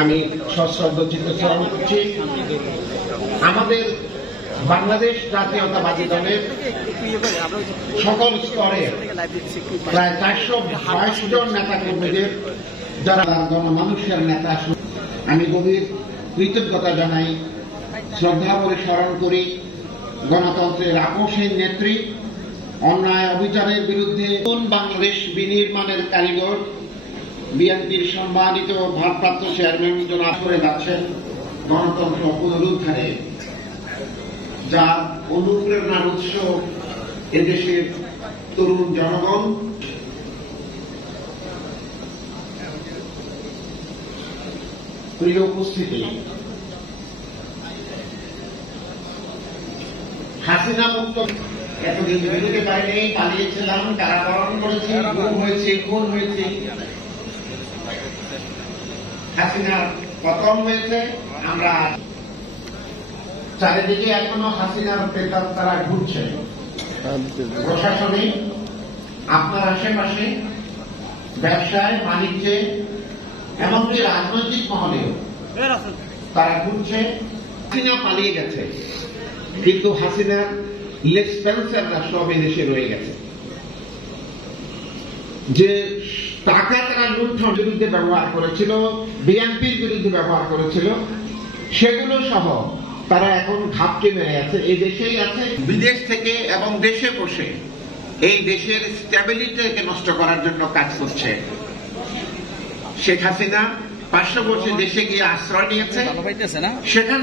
আমি সশ্রদ্ধ চিত্তস্মরণ করছি। আমাদের বাংলাদেশ জাতীয়তাবাদী দলের সকল স্তরে প্রায় 422 জন নেতা কর্মীদের, যারা গণমানুষের নেতা, আমি গভীর কৃতজ্ঞতা জানাই, শ্রদ্ধা করে স্মরণ করি গণতন্ত্রের আপসহীন নেত্রী, অন্যায় অবিচারের বিরুদ্ধে বাংলাদেশ বিনির্মাণের কারিগর, বিএনপির সম্মানিত ভারপ্রাপ্ত চেয়ারম্যান জনাব করে যাচ্ছেন গণতন্ত্র পুনরুদ্ধারে, যার অনুপ্রেরণার উৎস এদেশের তরুণ জনগণ। প্রিয় উপস্থিতি, হাসিনা মুক্ত এতদিন বেরোতে পারেনি, পালিয়েছিলাম, কারাবরণ করেছি, গুম হয়েছে, খুন হয়েছে। হাসিনার পতন হয়েছে, আমরা চারিদিকে এখনো হাসিনার প্রেতাত্মারা ঘুরছে। প্রশাসনে, আপনার আশেপাশে, ব্যবসায়, বাণিজ্যে, এমনকি রাজনৈতিক মহলেও তারা ঘুরছে। হাসিনা পালিয়ে গেছে, কিন্তু হাসিনার লেসপেন্সাররা সব এদেশে রয়ে গেছে। যে টাকা তারা লুণ্ঠন বিরুদ্ধে ব্যবহার করেছিল, বিএনপির বিরুদ্ধে ব্যবহার করেছিল, সেগুলো সহ তারা এখন ঘাপটি মেরে আছে, এই দেশেই আছে। বিদেশ থেকে এবং দেশে বসে এই দেশের স্ট্যাবিলিটিকে নষ্ট করার জন্য কাজ করছে। শেখ হাসিনা পার্শ্ববর্তী দেশে গিয়ে আশ্রয় নিয়েছে, সেখান